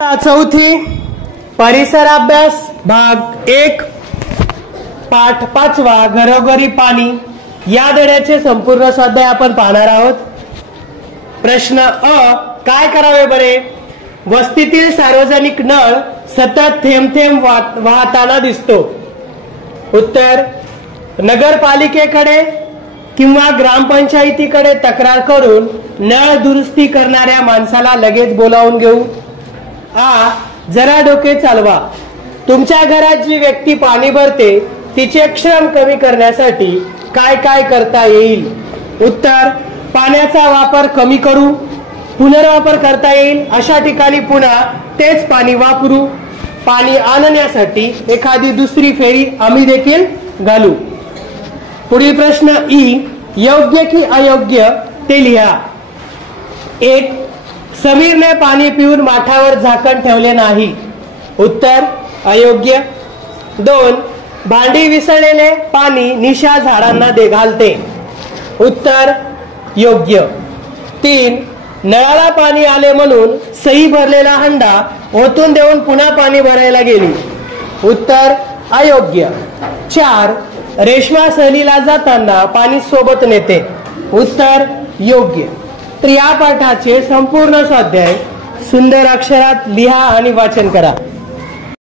चौथी परिसर अभ्यास भाग 1 पाठ 5वा घरोघरी पाणी या धड्याचे संपूर्ण स्वाध्याय आपण पाहणार आहोत। प्रश्न अ, काय करावे बरे? वस्तीतील सार्वजनिक नळ सतत थेंब थेंब वाहताना दिसतो। उत्तर, नगरपालिकेकडे किंवा ग्रामपंचायतीकडे तक्रार करून नळ दुरुस्ती करणाऱ्या माणसाला लगेच बोलावून घेऊ। आ, जरा डोके चालवा। तुमच्या घरात जी व्यक्ती पाणी भरते तिचे श्रम कमी करण्यासाठी काय काय करता येईल? उत्तर, पाण्याचा वापर कमी करू, पुनर्वापर करता येईल अशा ठिकाणी पुन्हा तेच पाणी वापरू, पाणी आणण्यासाठी एखादी दुसरी फेरी आम्ही देखील घालू। पुढील प्रश्न ई, योग्य की अयोग्य ते लिहा। 1. समीरने पाणी पिऊन माठावर झाकण ठेवले नाही। उत्तर, अयोग्य। 2. भांडी विसळलेले पाणी निशा झाडांना घालते। उत्तर, योग्य। 3. नळाला पाणी आले म्हणून सही भरलेला हंडा ओतून देऊन पुन्हा पाणी भरायला गेली। उत्तर, अयोग्य। 4. रेश्मा सहलीला जाताना पाणी सोबत नेते। उत्तर, योग्य। तर या पाठाचे संपूर्ण स्वाध्याय सुंदर अक्षरात लिहा आणि वाचन करा।